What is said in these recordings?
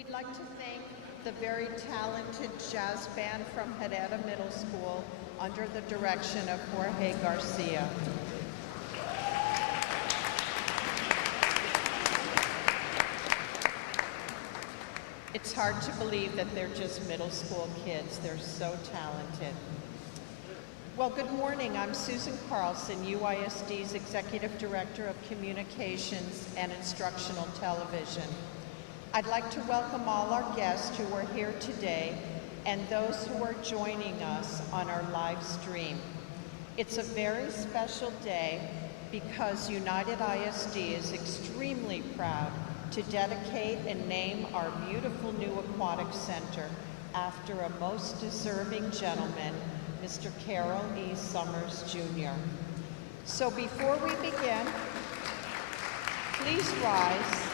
We'd like to thank the very talented jazz band from Herrera Middle School under the direction of Jorge Garcia. It's hard to believe that they're just middle school kids. They're so talented. Well, good morning. I'm Susan Carlson, UISD's Executive Director of Communications and Instructional Television. I'd like to welcome all our guests who are here today and those who are joining us on our live stream. It's a very special day because United ISD is extremely proud to dedicate and name our beautiful new Aquatic Center after a most deserving gentleman, Mr. Carroll E. Summers, Jr. So before we begin, please rise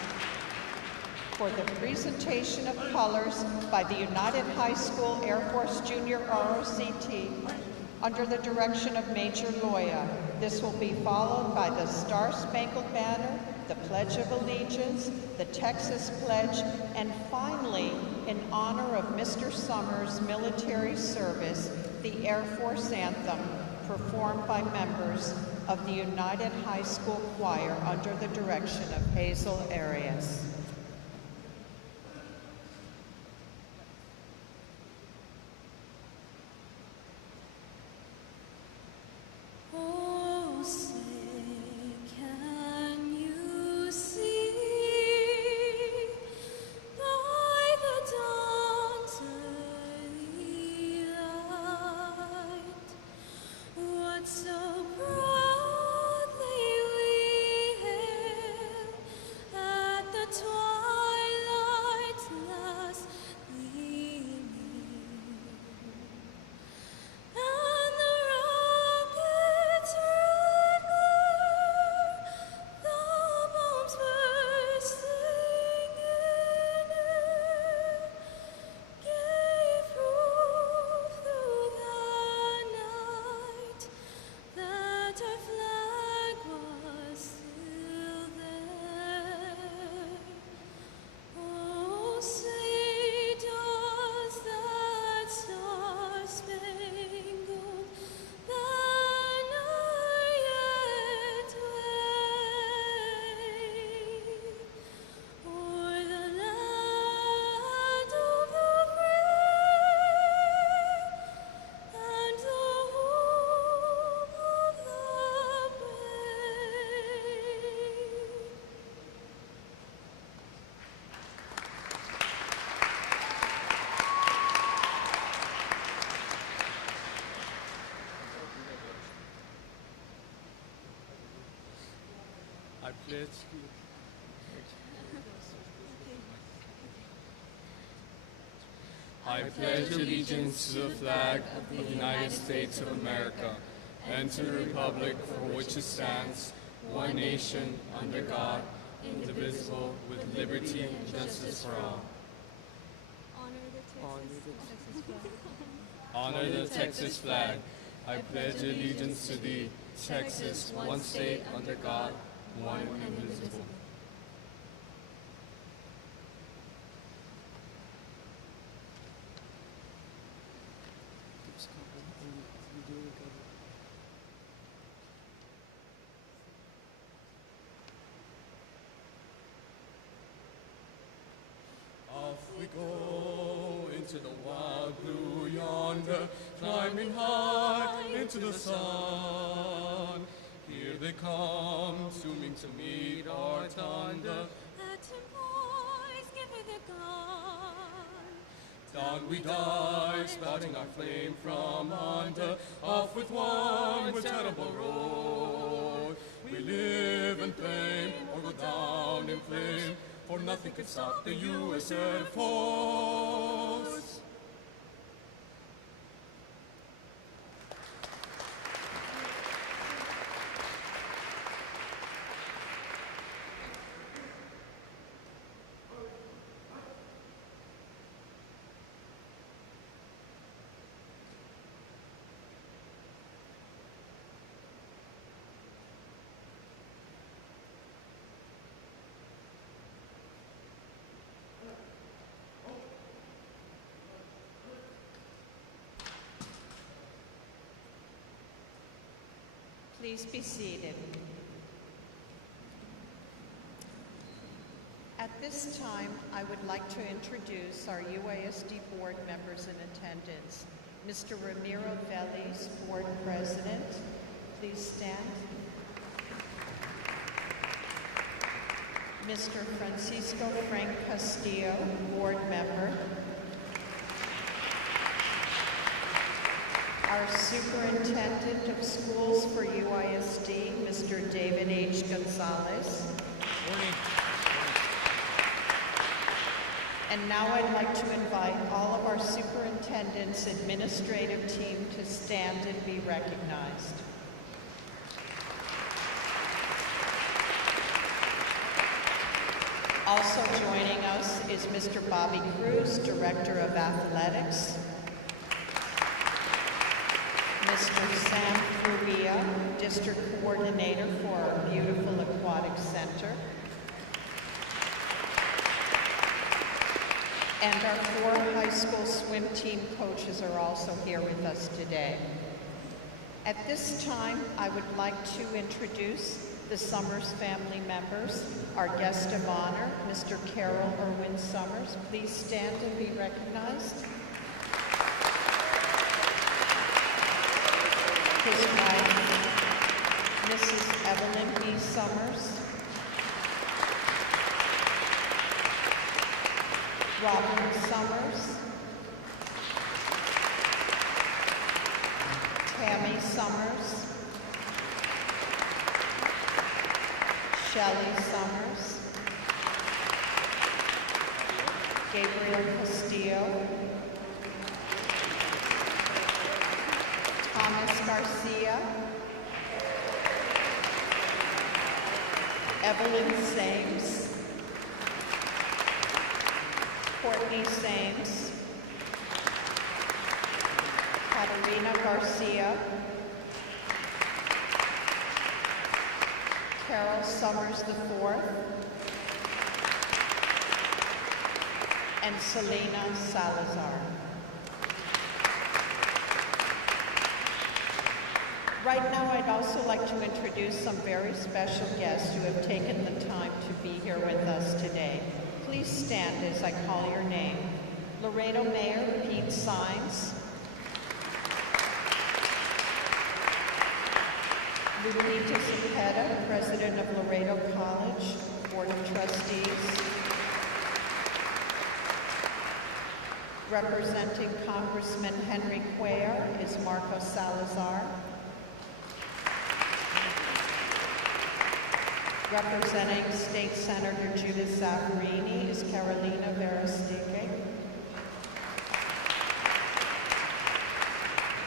for the presentation of colors by the United High School Air Force Junior ROCT under the direction of Major Loya. This will be followed by the Star-Spangled Banner, the Pledge of Allegiance, the Texas Pledge, and finally, in honor of Mr. Summers' military service, the Air Force Anthem, performed by members of the United High School Choir under the direction of Hazel Arias. I pledge allegiance to the flag of the United States of America and to the republic for which it stands, one nation, under God, indivisible, with liberty and justice for all. Honor the Texas flag. I pledge allegiance to thee, Texas, one state, under God, one indivisible. Off we go into the wild blue yonder, climbing high into the sun. Here they come, zooming to meet our thunder. Atom boys, give her the gun. Down we dive, spouting our flame from under. Off with one, with terrible road. We live in pain, or go down in flame, for nothing can stop the U.S. Air Force. Please be seated. At this time, I would like to introduce our UISD board members in attendance. Mr. Ramiro Vélez, board president. Please stand. Mr. Francisco Frank Castillo, board member. Our Superintendent of Schools for UISD, Mr. David H. Gonzalez. Morning. And now I'd like to invite all of our superintendent's administrative team to stand and be recognized. Also joining us is Mr. Bobby Cruz, Director of Athletics, Mr. Sam Furia, District Coordinator for our beautiful Aquatic Center, and our 4 high school swim team coaches are also here with us today. At this time, I would like to introduce the Summers family members. Our guest of honor, Mr. Carroll Irwin Summers. Please stand and be recognized. His wife, Mrs. Evelyn B. Summers. Robin Summers. Tammy Summers. Shelley Summers. Gabriel Castillo. Thomas Garcia. Evelyn Sames. Courtney Sames. Katarina Garcia. Carroll Summers IV. And Selena Salazar. Right now, I'd also like to introduce some very special guests who have taken the time to be here with us today. Please stand as I call your name. Laredo Mayor Pete Sines. Lupita Cepeda, President of Laredo College, Board of Trustees. Representing Congressman Henry Cuellar is Marco Salazar. Representing State Senator Judith Zaffarini is Carolina Verastique.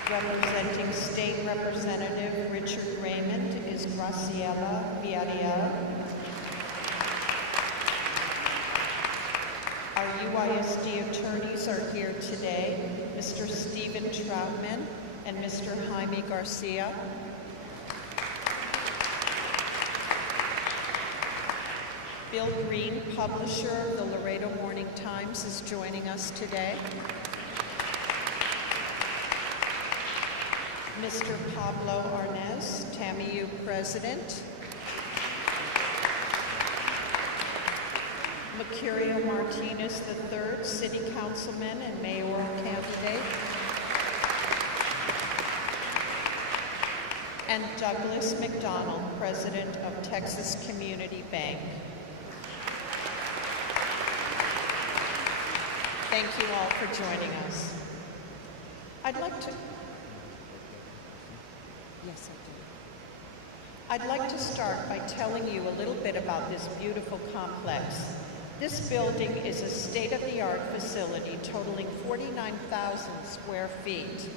Representing State Representative Richard Raymond is Graciela Villarreal. Our UISD attorneys are here today, Mr. Stephen Troutman and Mr. Jaime Garcia. Bill Green, publisher of the Laredo Morning Times, is joining us today. Mr. Pablo Arnez, TAMIU President. Mercurio Martinez III, City Councilman and mayoral candidate. And Douglas McDonald, President of Texas Community Bank. Thank you all for joining us. I'd like to start by telling you a little bit about this beautiful complex. This building is a state-of-the-art facility totaling 49,000 square feet.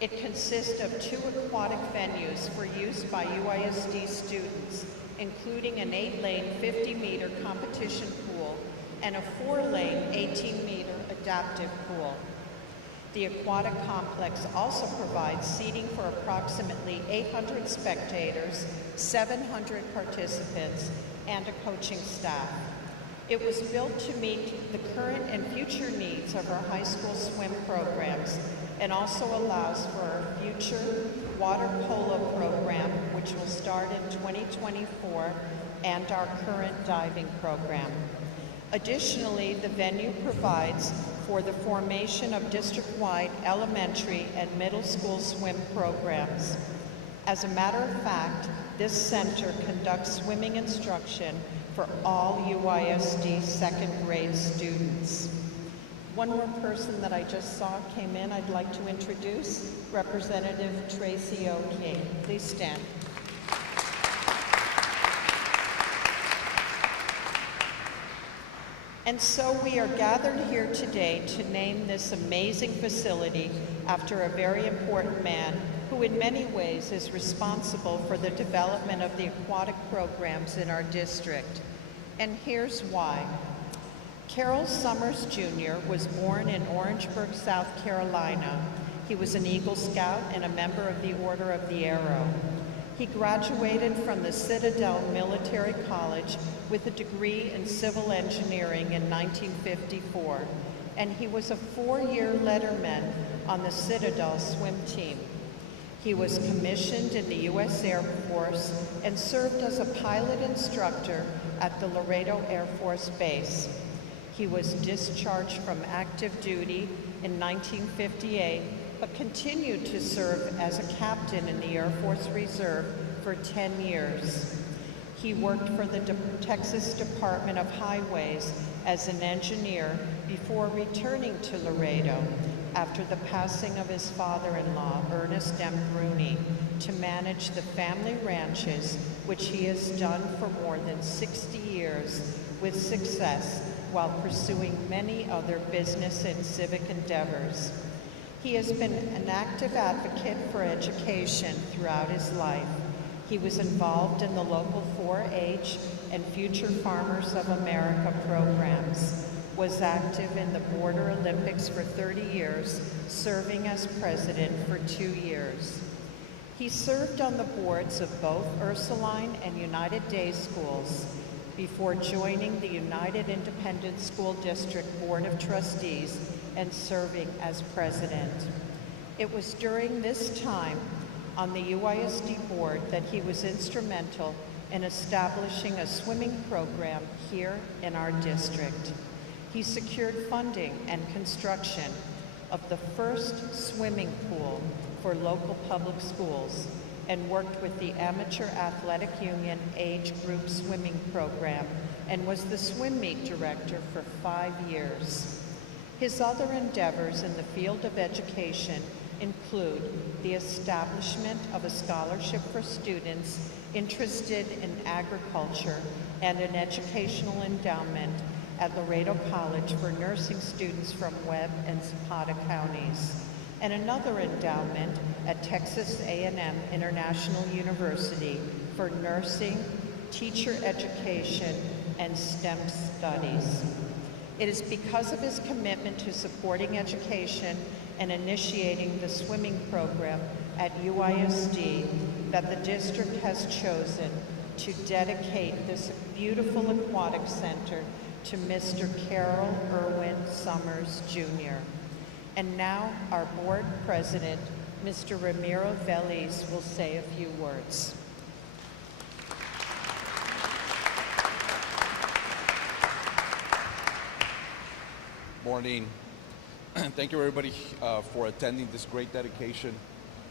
It consists of 2 aquatic venues for use by UISD students, including an 8-lane 50-meter competition pool and a 4-lane 18-meter adaptive pool. The aquatic complex also provides seating for approximately 800 spectators, 700 participants, and a coaching staff. It was built to meet the current and future needs of our high school swim programs and also allows for our future water polo program, which will start in 2024, and our current diving program. Additionally, the venue provides for the formation of district-wide elementary and middle school swim programs. As a matter of fact, this center conducts swimming instruction for all UISD second grade students. One more person that I just saw came in I'd like to introduce, Representative Tracy O. King. Please stand. And so we are gathered here today to name this amazing facility after a very important man who in many ways is responsible for the development of the aquatic programs in our district. And here's why. Carroll Summers Jr. was born in Orangeburg, South Carolina. He was an Eagle Scout and a member of the Order of the Arrow. He graduated from the Citadel Military College with a degree in civil engineering in 1954, and he was a 4-year letterman on the Citadel swim team. He was commissioned in the U.S. Air Force and served as a pilot instructor at the Laredo Air Force Base. He was discharged from active duty in 1958, but continued to serve as a captain in the Air Force Reserve for 10 years. He worked for the Texas Department of Highways as an engineer before returning to Laredo after the passing of his father-in-law, Ernest M. Bruni, to manage the family ranches, which he has done for more than 60 years with success while pursuing many other business and civic endeavors. He has been an active advocate for education throughout his life. He was involved in the local 4-H and Future Farmers of America programs, was active in the Border Olympics for 30 years, serving as president for 2 years. He served on the boards of both Ursuline and United Day Schools before joining the United Independent School District Board of Trustees and serving as president. It was during this time on the UISD board that he was instrumental in establishing a swimming program here in our district. He secured funding and construction of the first swimming pool for local public schools and worked with the Amateur Athletic Union Age Group Swimming Program and was the swim meet director for 5 years. His other endeavors in the field of education include the establishment of a scholarship for students interested in agriculture and an educational endowment at Laredo College for nursing students from Webb and Zapata counties, and another endowment at Texas A&M International University for nursing, teacher education, and STEM studies. It is because of his commitment to supporting education and initiating the swimming program at UISD that the district has chosen to dedicate this beautiful aquatic center to Mr. Carroll Irwin Summers, Jr. And now our board president, Mr. Ramiro Veliz, will say a few words. Morning. Thank you everybody for attending this great dedication.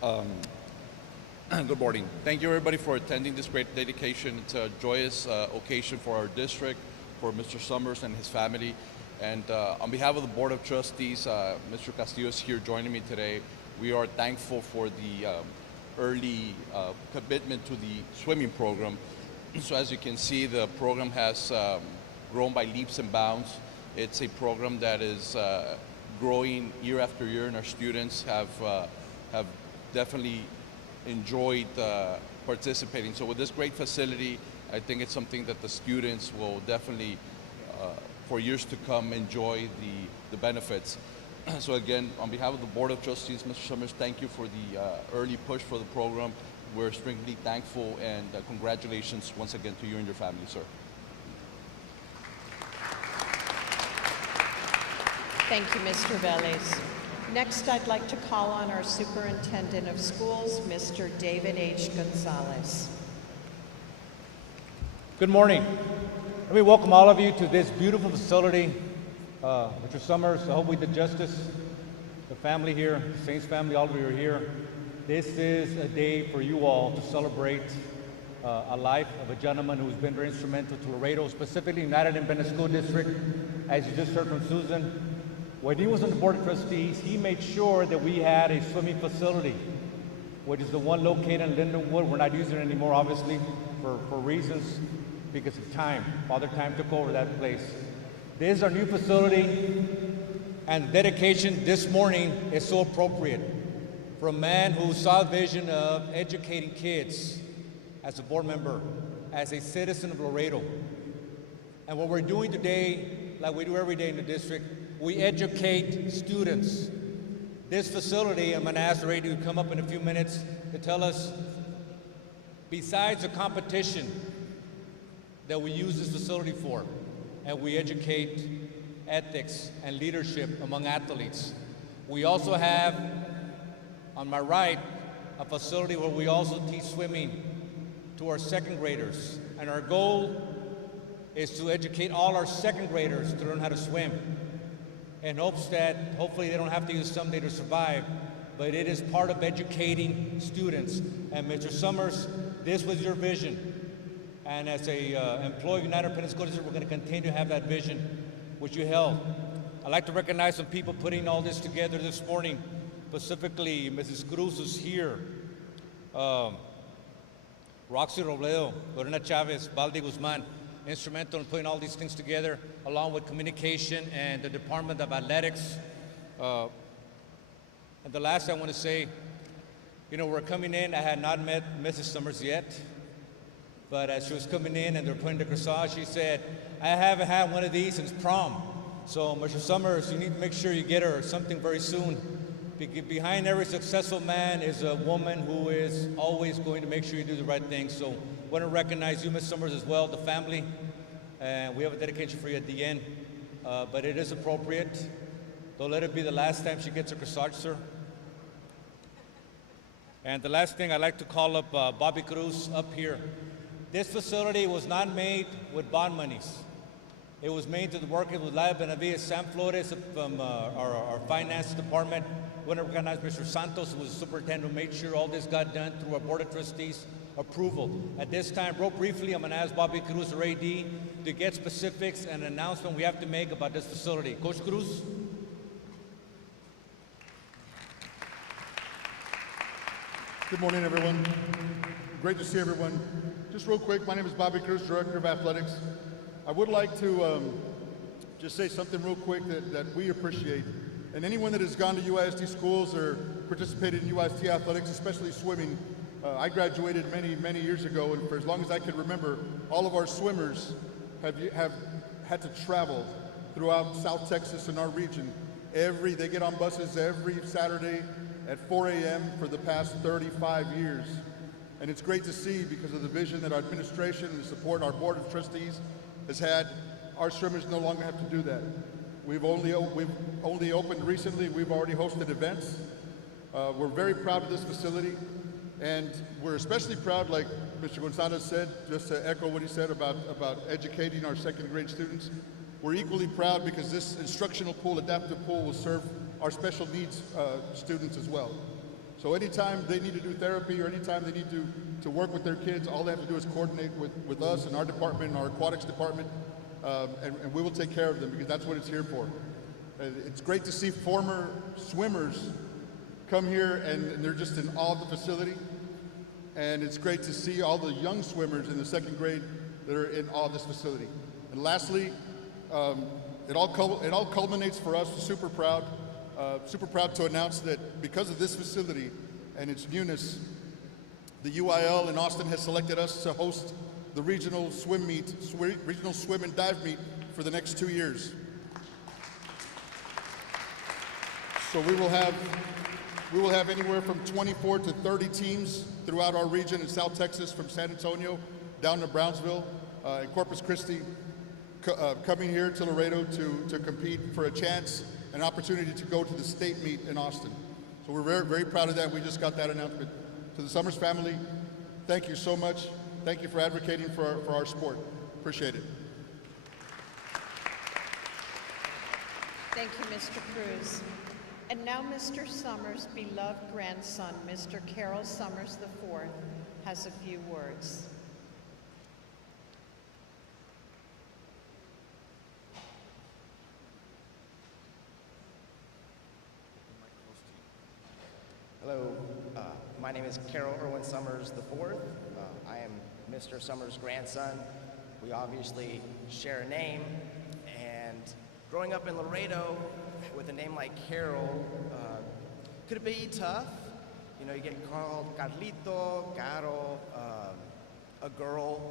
Good morning. Thank you everybody for attending this great dedication. It's a joyous occasion for our district, for Mr. Summers and his family. And on behalf of the Board of Trustees, Mr. Castillo is here joining me today. We are thankful for the early commitment to the swimming program. So as you can see, the program has grown by leaps and bounds. It's a program that is growing year after year, and our students have definitely enjoyed participating. So with this great facility, I think it's something that the students will definitely, for years to come, enjoy the benefits. So again, on behalf of the Board of Trustees, Mr. Summers, thank you for the early push for the program. We're extremely thankful, and congratulations once again to you and your family, sir. Thank you, Mr. Veliz. Next, I'd like to call on our Superintendent of Schools, Mr. David H. Gonzalez. Good morning. Let me welcome all of you to this beautiful facility. Mr. Summers, I hope we did justice. The family here, Saints family, all of you are here. This is a day for you all to celebrate a life of a gentleman who's been very instrumental to Laredo, specifically United Independent School District. As you just heard from Susan, when he was on the Board of Trustees, he made sure that we had a swimming facility, which is the one located in Lindenwood. We're not using it anymore, obviously, for reasons because of time. Father Time took over that place. This is our new facility, and the dedication this morning is so appropriate for a man who saw a vision of educating kids as a board member, as a citizen of Laredo. And what we're doing today, like we do every day in the district, we educate students. This facility, I'm going to ask the lady to come up in a few minutes to tell us, besides the competition that we use this facility for, and we educate ethics and leadership among athletes. We also have, on my right, a facility where we also teach swimming to our second graders. And our goal is to educate all our second graders to learn how to swim, in hopes that hopefully they don't have to use someday to survive, but it is part of educating students. And Mr. Summers, this was your vision. And as a employee of United Independent School District, we're going to continue to have that vision which you held. I'd like to recognize some people putting all this together this morning, specifically Mrs. Cruz is here, Roxy Robledo, Lorena Chavez, Baldi Guzman, instrumental in putting all these things together, along with communication and the Department of Athletics. And the last I want to say, you know, we're coming in, I had not met Mrs. Summers yet, but as she was coming in and they're putting the corsage, she said, I haven't had one of these since prom. So Mr. Summers, you need to make sure you get her something very soon. Behind every successful man is a woman who is always going to make sure you do the right thing. So I want to recognize you, Ms. Summers, as well, the family. And we have a dedication for you at the end. But it is appropriate. Don't let it be the last time she gets her corsage, sir. And the last thing, I'd like to call up Bobby Cruz up here. This facility was not made with bond monies. It was made through working with Laia Benavides, Sam Flores from our finance department. I want to recognize Mr. Santos, who was the superintendent, who made sure all this got done through our Board of Trustees approval. At this time, real briefly, I'm going to ask Bobby Cruz, our AD, to get specifics and an announcement we have to make about this facility. Coach Cruz? Good morning, everyone. Great to see everyone. Just real quick, my name is Bobby Cruz, Director of Athletics. I would like to just say something real quick that we appreciate. And anyone that has gone to UISD schools or participated in UISD athletics, especially swimming, I graduated many years ago, and for as long as I can remember, all of our swimmers have had to travel throughout South Texas and our region. They get on buses every Saturday at 4 a.m. for the past 35 years. And it's great to see, because of the vision that our administration and the support our Board of Trustees has had, our swimmers no longer have to do that. We've only opened recently. We've already hosted events. We're very proud of this facility, and we're especially proud, like Mr. Gonzalez said, just to echo what he said about educating our second grade students. We're equally proud because this instructional pool, adaptive pool, will serve our special needs students as well. So anytime they need to do therapy or anytime they need to work with their kids, all they have to do is coordinate with us and our department and our aquatics department, and we will take care of them, because that's what it's here for. It's great to see former swimmers come here and they're just in awe of the facility. And it's great to see all the young swimmers in the second grade that are in awe of this facility. And lastly, it all culminates for us. Super proud to announce that because of this facility and its newness, the UIL in Austin has selected us to host the regional swim and dive meet for the next 2 years. So we will have anywhere from 24 to 30 teams throughout our region in South Texas, from San Antonio down to Brownsville and Corpus Christi. coming here to Laredo to compete for a chance, an opportunity to go to the state meet in Austin. So we're very, very proud of that. We just got that announcement. To the Summers family, thank you so much. Thank you for advocating for our sport. Appreciate it. Thank you, Mr. Cruz. And now Mr. Summers' beloved grandson, Mr. Carroll Summers IV, has a few words. Hello, my name is Carroll Irwin Summers IV. I am Mr. Summers' grandson. We obviously share a name, and growing up in Laredo with a name like Carroll could be tough. You know, you get called Carlito, Carroll, a girl.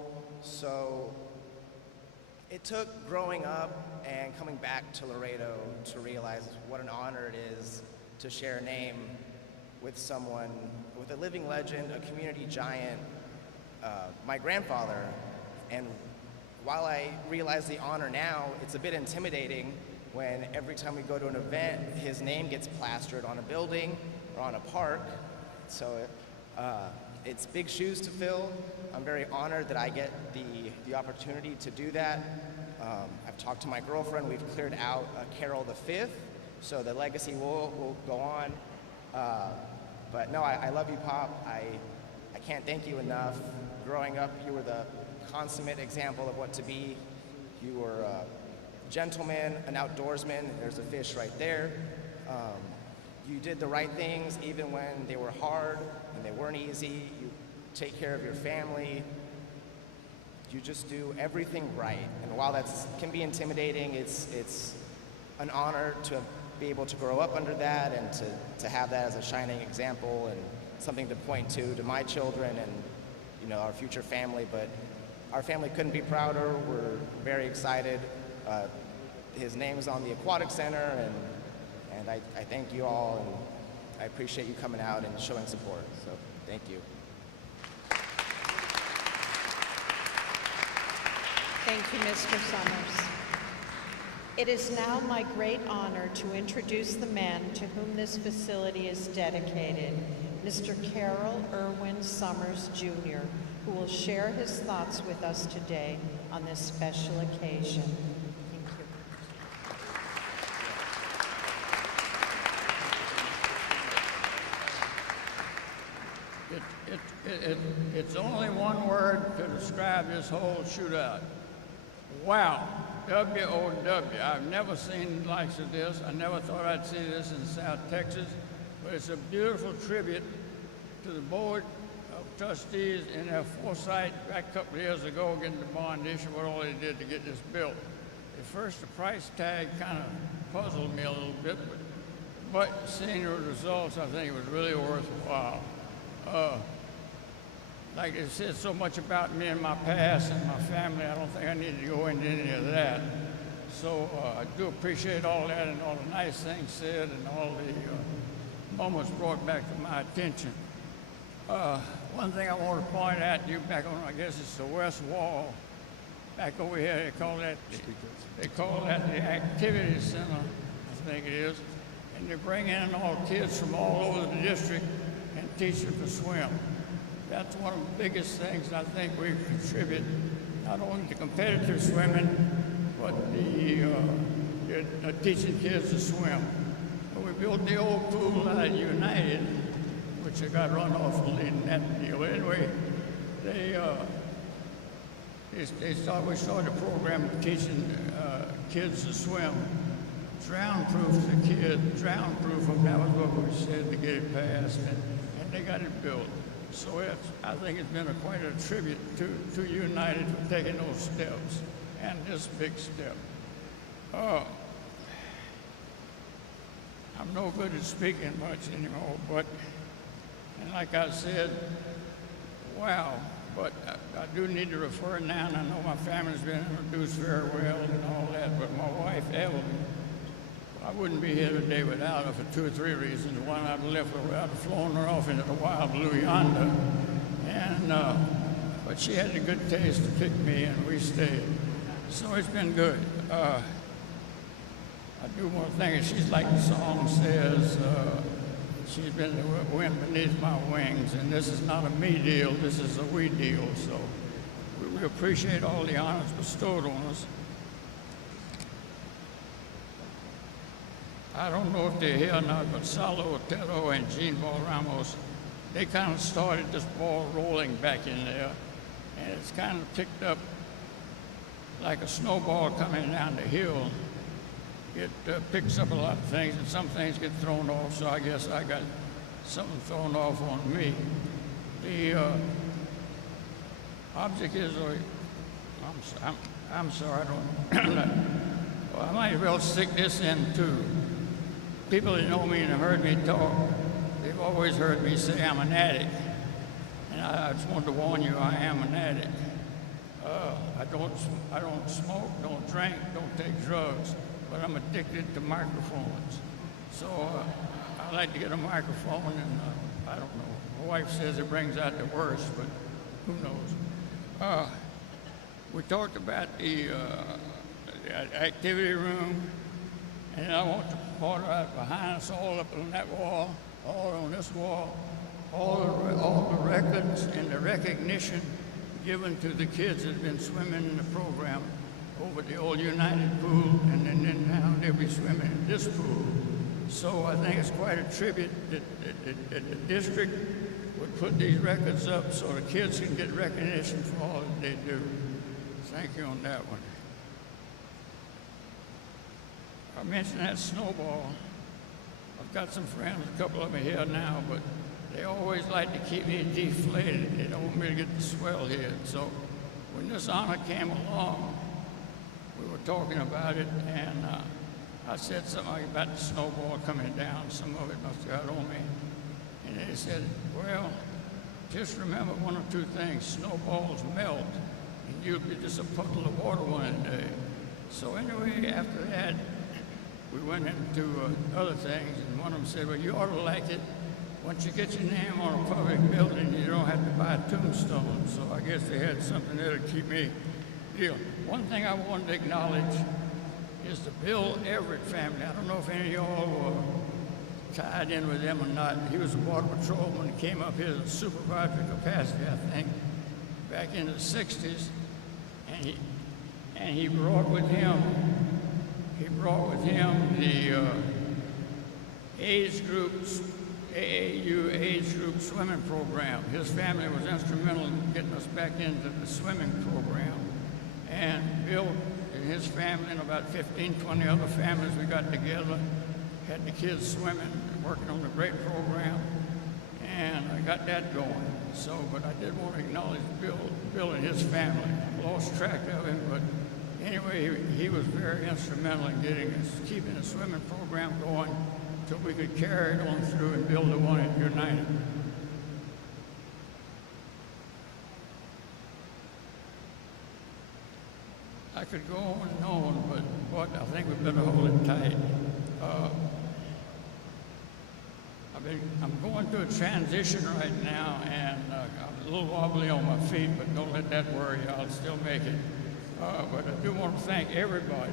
So it took growing up and coming back to Laredo to realize what an honor it is to share a name with someone, with a living legend, a community giant, my grandfather. And while I realize the honor now, it's a bit intimidating when every time we go to an event, his name gets plastered on a building or on a park. So it's big shoes to fill. I'm very honored that I get the opportunity to do that. I've talked to my girlfriend. We've cleared out Carroll V, so the legacy will go on. But no, I love you, Pop. I can't thank you enough. Growing up, you were the consummate example of what to be. You were a gentleman, an outdoorsman. There's a fish right there. You did the right things even when they were hard and they weren't easy. You take care of your family. You just do everything right. And while that can be intimidating, it's an honor to be able to grow up under that and to have that as a shining example and something to point to my children and, you know, our future family. But our family couldn't be prouder. We're very excited. His name is on the Aquatic Center, and I thank you all, and I appreciate you coming out and showing support. So thank you. Thank you, Mr. Summers. It is now my great honor to introduce the man to whom this facility is dedicated, Mr. Carroll Irwin Summers, Jr., who will share his thoughts with us today on this special occasion. Thank you. It's only one word to describe this whole shootout. Wow. W-O-W. I've never seen the likes of this. I never thought I'd see this in South Texas, but it's a beautiful tribute to the Board of Trustees and their foresight back a couple of years ago getting the bond issue, what all they did to get this built. At first, the price tag kind of puzzled me a little bit, but seeing the results, I think it was really worthwhile. Like it said so much about me and my past and my family, I don't think I need to go into any of that. So I do appreciate all that and all the nice things said and all the moments brought back to my attention. One thing I want to point out to you back on, I guess it's the west wall. Back over here, they call that the Activity Center, I think it is. And they bring in all kids from all over the district and teach them to swim. That's one of the biggest things I think we contribute, not only to competitive swimming, but the teaching kids to swim. But we built the old pool out at United, which I got run off for leading that deal. Anyway, we started a program of teaching kids to swim. Drown-proof the kids, drown-proof them, that was what we said to get it passed, and they got it built. So I think it's been quite a tribute to United for taking those steps and this big step. I'm no good at speaking much anymore, but, and like I said, wow, but I do need to refer now, and I know my family's been introduced very well and all that, but my wife, Evelyn, I wouldn't be here today without her for 2 or 3 reasons. One, I'd left her, I'd flown her off into the wild blue yonder, and but she had the good taste to pick me, and we stayed. So it's been good. I do want to thank her. She's like the song says, she's been the wind beneath my wings, and this is not a me deal, this is a we deal. So we appreciate all the honors bestowed on us. I don't know if they're here or not, but Salo Otero and Jean Ball Ramos, they kind of started this ball rolling back in there, and it's kind of picked up like a snowball coming down the hill. It picks up a lot of things, and some things get thrown off, so I guess I got something thrown off on me. The object is, I'm sorry, I don't know. Well, I might as well stick this in too. People that know me and have heard me talk, they've always heard me say I'm an addict. And I just wanted to warn you, I am an addict. I don't smoke, don't drink, don't take drugs, but I'm addicted to microphones. So I like to get a microphone, and I don't know. My wife says it brings out the worst, but who knows? We talked about the activity room, and I want to point out behind us, all up on that wall, all on this wall, all the records and the recognition given to the kids that have been swimming in the program over the old United pool, and then now they'll be swimming in this pool. So I think it's quite a tribute that the district would put these records up so the kids can get recognition for all that they do. Thank you on that one. I mentioned that snowball. I've got some friends, a couple of them here now, but they always like to keep me deflated. They don't want me to get the swell here. So when this honor came along, we were talking about it, and I said something about the snowball coming down. Some of it must have got on me. And they said, well, just remember one or two things. Snowballs melt, and you'll be just a puddle of water one day. So anyway, after that, we went into other things, and one of them said, well, you ought to like it. Once you get your name on a public building, you don't have to buy a tombstone. So I guess they had something there to keep me deal. One thing I wanted to acknowledge is the Bill Everett family. I don't know if any of y'all were tied in with them or not. He was a border patrolman. He came up here as a supervisory capacity, I think, back in the 60s. And he brought with him the age groups, AAU age group swimming program. His family was instrumental in getting us back into the swimming program. And Bill and his family and about 15, 20 other families, we got together, had the kids swimming, working on a great program, and I got that going. So, but I did want to acknowledge Bill and his family. I lost track of him, but anyway, he was very instrumental in keeping the swimming program going until we could carry it on through and build the one at United. I could go on and on, but I think we better hold it tight. I'm going through a transition right now, and I'm a little wobbly on my feet, but don't let that worry you. I'll still make it. But I do want to thank everybody.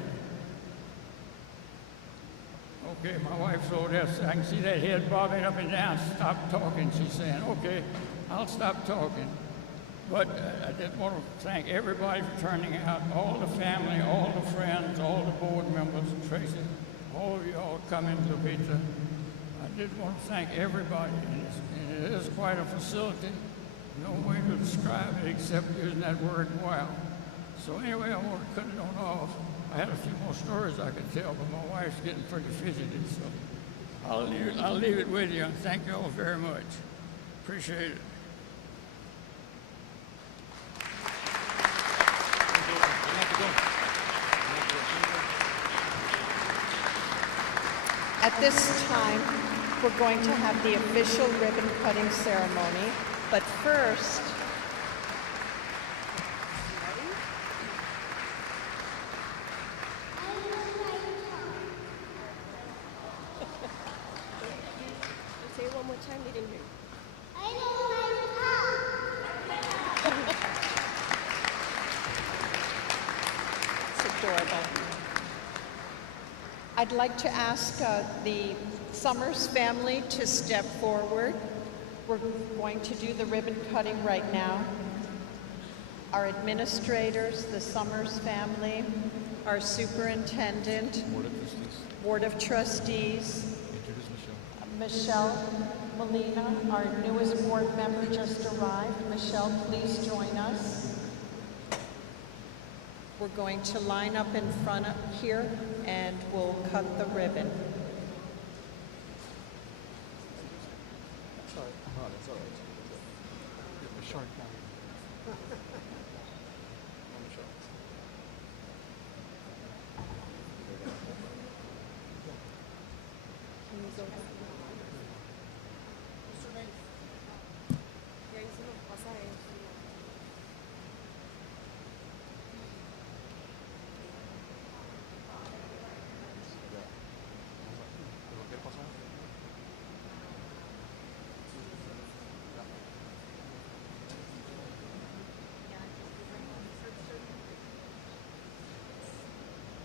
Okay, my wife's over there, so I can see that head bobbing up and down. Stop talking, she's saying. Okay, I'll stop talking. But I just want to thank everybody for turning out, all the family, all the friends, all the board members, Tracy, all of you all coming to Lupita. I did want to thank everybody, and it is quite a facility. No way to describe it except using that word, wow. So anyway, I want to cut it on off. I had a few more stories I could tell, but my wife's getting pretty fidgety, so I'll leave it with you. And thank you all very much. Appreciate it. At this time, we're going to have the official ribbon cutting ceremony, but first, Say it one more time, they didn't hear you. I'd like to ask the Summers family to step forward. We're going to do the ribbon cutting right now. Our administrators, the Summers family, our superintendent, Board of Trustees, Michelle Molina, our newest board member just arrived. Michelle, please join us. We're going to line up in front of here and we'll cut the ribbon.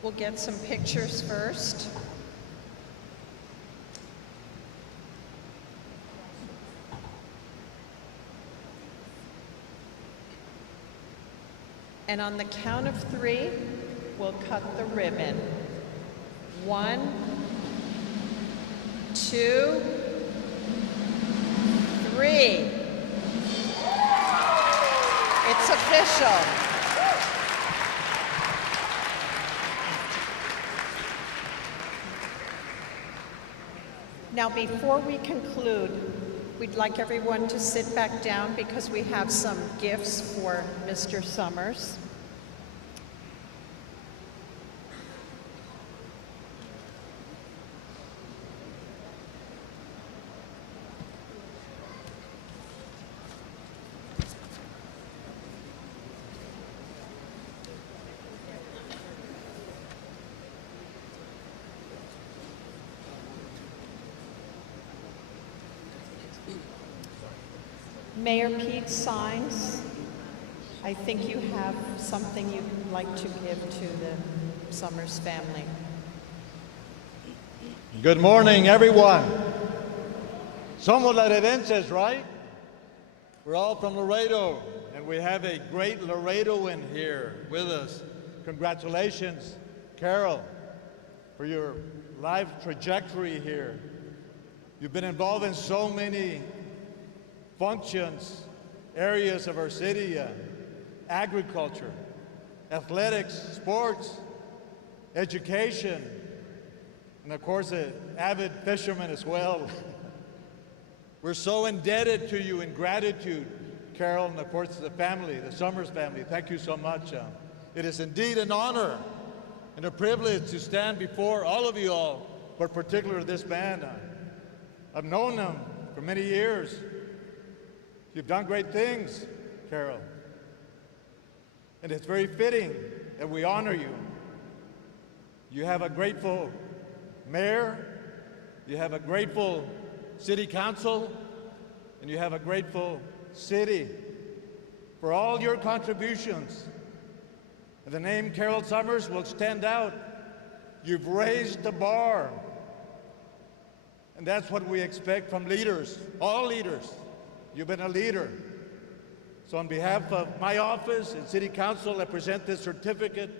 We'll get some pictures first. And on the count of 3, we'll cut the ribbon. 1, 2, 3. It's official. Now, before we conclude, we'd like everyone to sit back down because we have some gifts for Mr. Summers. Mayor Pete signs. I think you have something you'd like to give to the Summers family. Good morning, everyone. Somos laredenses, right? We're all from Laredo, and we have a great Laredoan here with us. Congratulations, Carroll, for your life trajectory here. You've been involved in so many functions, areas of our city, agriculture, athletics, sports, education, and of course, an avid fisherman as well. We're so indebted to you in gratitude, Carroll, and of course, the family, the Summers family. Thank you so much. It is indeed an honor and a privilege to stand before all of you all, but particularly this band. I've known them for many years. You've done great things, Carroll. And it's very fitting that we honor you. You have a grateful mayor, you have a grateful city council, and you have a grateful city for all your contributions. And the name Carroll Summers will stand out. You've raised the bar. And that's what we expect from leaders, all leaders. You've been a leader. So on behalf of my office and City Council, I present this certificate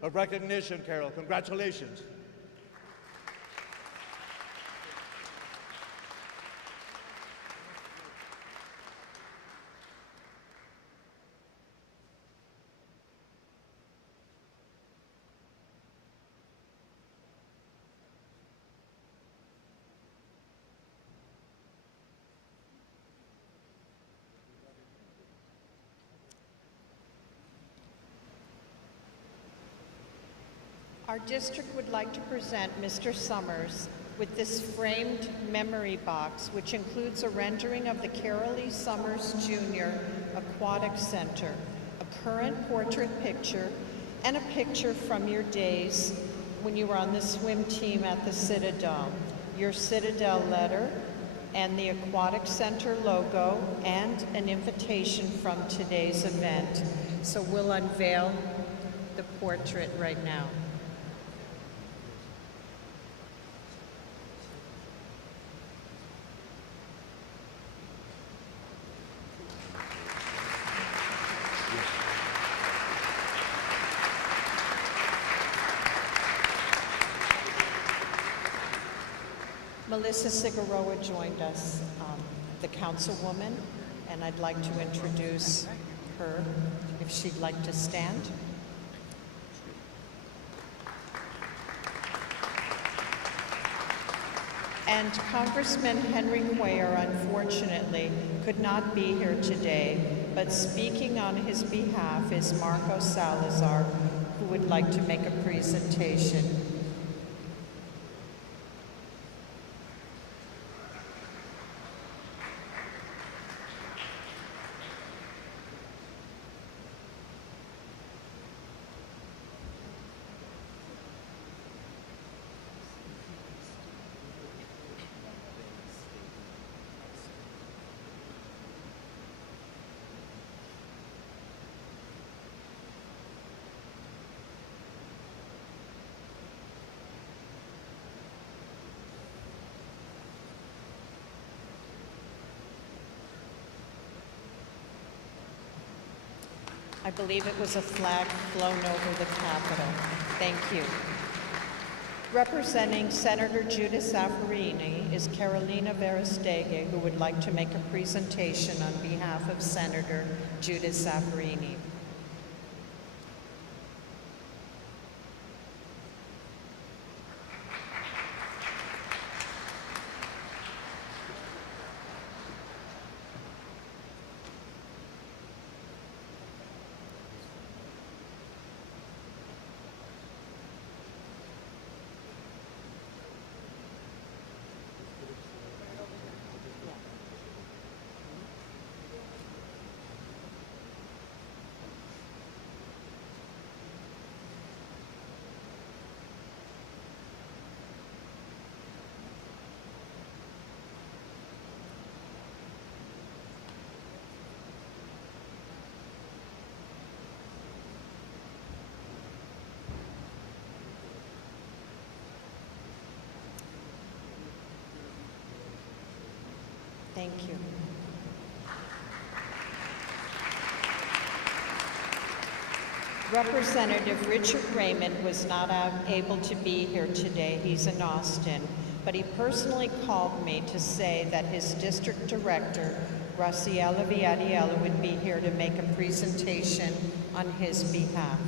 of recognition, Carroll. Congratulations. Our district would like to present Mr. Summers with this framed memory box, which includes a rendering of the Carroll E. Summers Jr. Aquatic Center, a current portrait picture, and a picture from your days when you were on the swim team at the Citadel, your Citadel letter, and the Aquatic Center logo, and an invitation from today's event. So we'll unveil the portrait right now. Melissa Cigaroa joined us, the councilwoman, and I'd like to introduce her if she'd like to stand. And Congressman Henry Cuellar, unfortunately, could not be here today, but speaking on his behalf is Marco Salazar, who would like to make a presentation. I believe it was a flag flown over the Capitol. Thank you. Representing Senator Judith Zaffarini is Carolina Verestege, who would like to make a presentation on behalf of Senator Judith Zaffarini. Thank you. Representative Richard Raymond was not able to be here today. He's in Austin, but he personally called me to say that his district director, Graciela Villarreal, would be here to make a presentation on his behalf.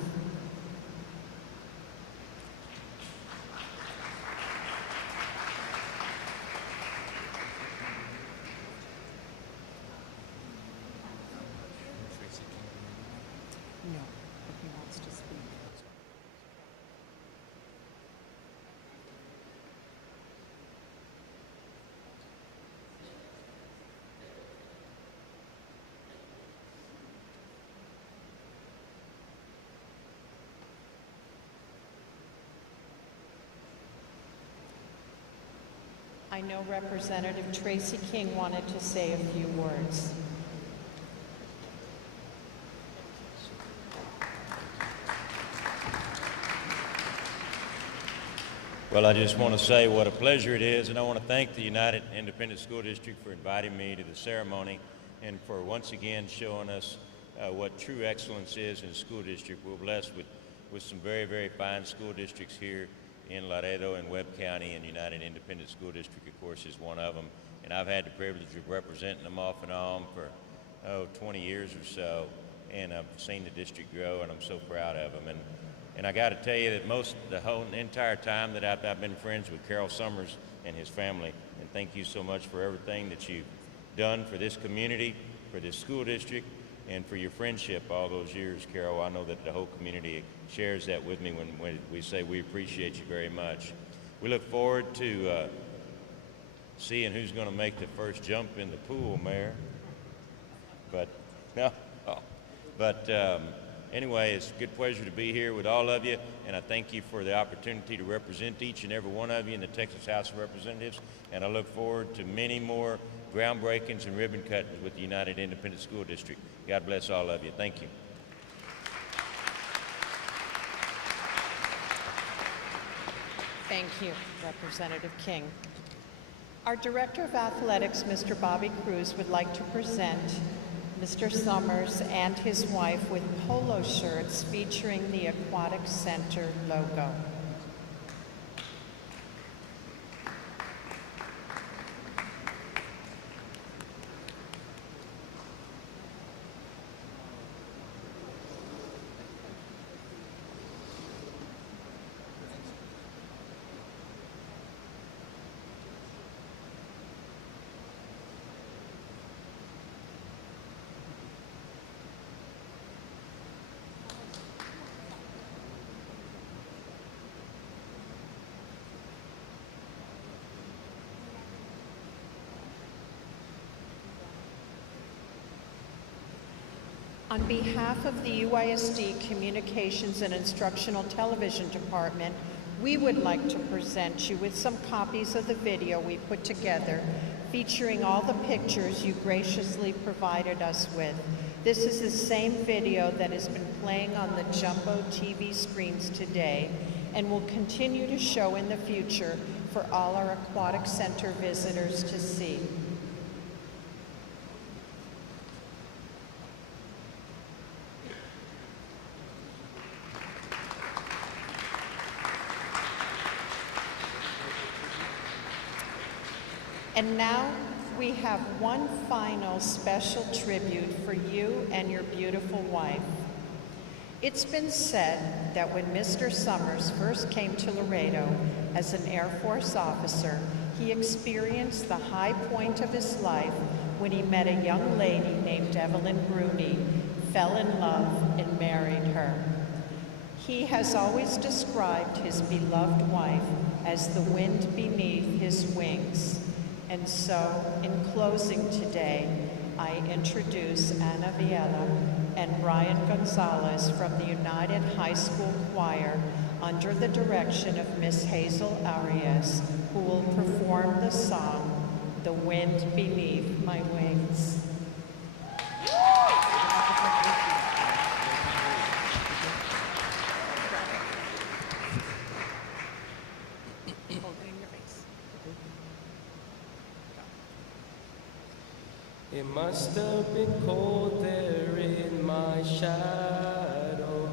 I know Representative Tracy King wanted to say a few words. Well, I just want to say what a pleasure it is, and I want to thank the United Independent School District for inviting me to the ceremony and for once again showing us what true excellence is in a school district. We're blessed with some very, very fine school districts here in Laredo and Webb County, and United Independent School District, of course, is one of them. And I've had the privilege of representing them off and on for, 20 years or so, and I've seen the district grow, and I'm so proud of them. And I got to tell you that the entire time that I've been friends with Carroll Summers and his family, and thank you so much for everything that you've done for this community, for this school district, and for your friendship all those years, Carroll. I know that the whole community shares that with me when we say we appreciate you very much. We look forward to seeing who's going to make the first jump in the pool, Mayor. Anyway, it's a good pleasure to be here with all of you, and I thank you for the opportunity to represent each and every one of you in the Texas House of Representatives, and I look forward to many more groundbreakings and ribbon cuttings with the United Independent School District. God bless all of you. Thank you. Thank you, Representative King. Our Director of Athletics, Mr. Bobby Cruz, would like to present Mr. Summers and his wife with polo shirts featuring the Aquatic Center logo. On behalf of the UISD Communications and Instructional Television Department, we would like to present you with some copies of the video we put together featuring all the pictures you graciously provided us with. This is the same video that has been playing on the jumbo TV screens today and will continue to show in the future for all our Aquatic Center visitors to see. And now we have one final special tribute for you and your beautiful wife. It's been said that when Mr. Summers first came to Laredo as an Air Force officer, he experienced the high point of his life when he met a young lady named Evelyn Bruni, fell in love, and married her. He has always described his beloved wife as the wind beneath his wings. And so, in closing today, I introduce Ana Viela and Brian Gonzalez from the United High School Choir under the direction of Miss Hazel Arias, who will perform the song, The Wind Beneath My Wings. It must have been cold there in my shadow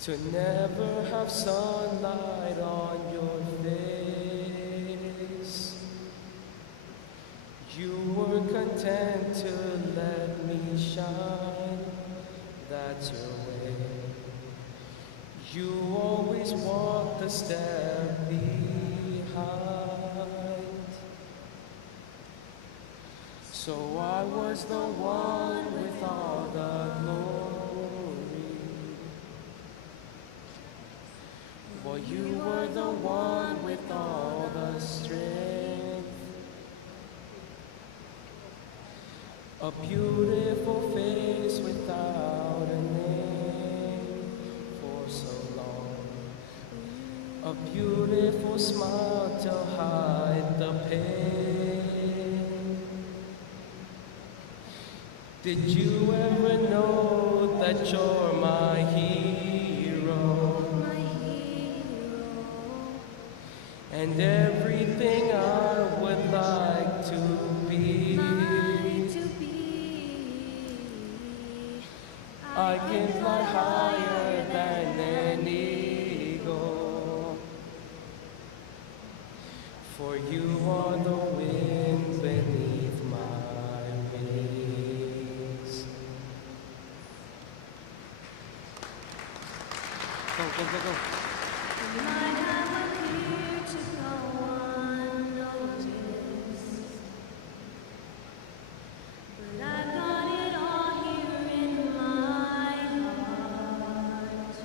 to never have sunlight on your face. You were content to let me shine, that's your way. You always walked a step behind. So I was the one with all the glory, while you were the one with all the strength. A beautiful face without a name for so long. A beautiful smile to hide the pain. Did you ever know that you're my hero? My hero. And everything I would like to be. I can fly higher than an eagle. For you are the wind beneath my wings. Go, go, go, go. You might have appeared to go unnoticed, but I've got it all here in my heart.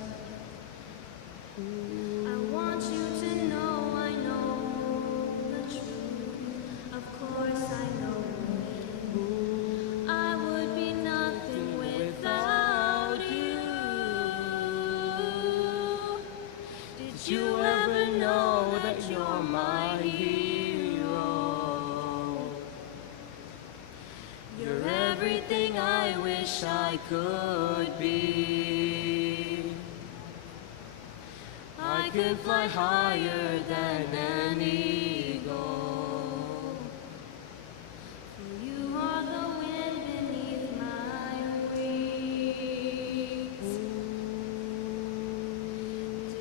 I want you to know I know the truth. Of course I know it. I would be nothing without you. Did you ever know that you're my hero? You're everything I wish I could be. I can fly higher than an eagle. For you are the wind beneath my wings.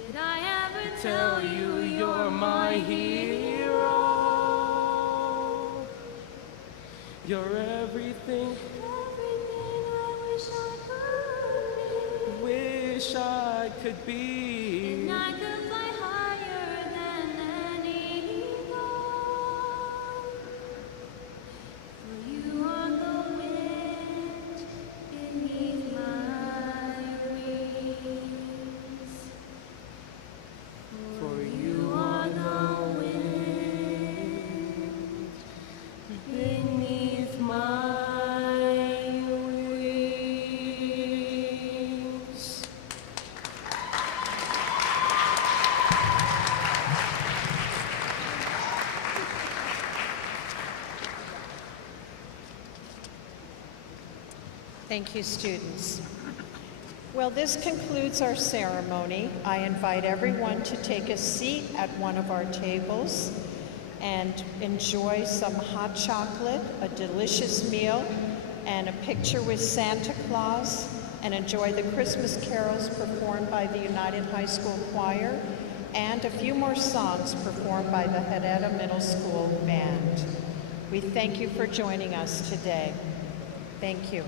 Did I ever tell you you're my hero? You're everything, Everything I wish I could be. wish I could be. And I could fly higher than an eagle. For you are the wind beneath my wings. For You are the wind beneath my Thank you, students. Well, this concludes our ceremony. I invite everyone to take a seat at one of our tables and enjoy some hot chocolate, a delicious meal, and a picture with Santa Claus, and enjoy the Christmas carols performed by the United High School Choir, and a few more songs performed by the Herrera Middle School Band. We thank you for joining us today. Thank you.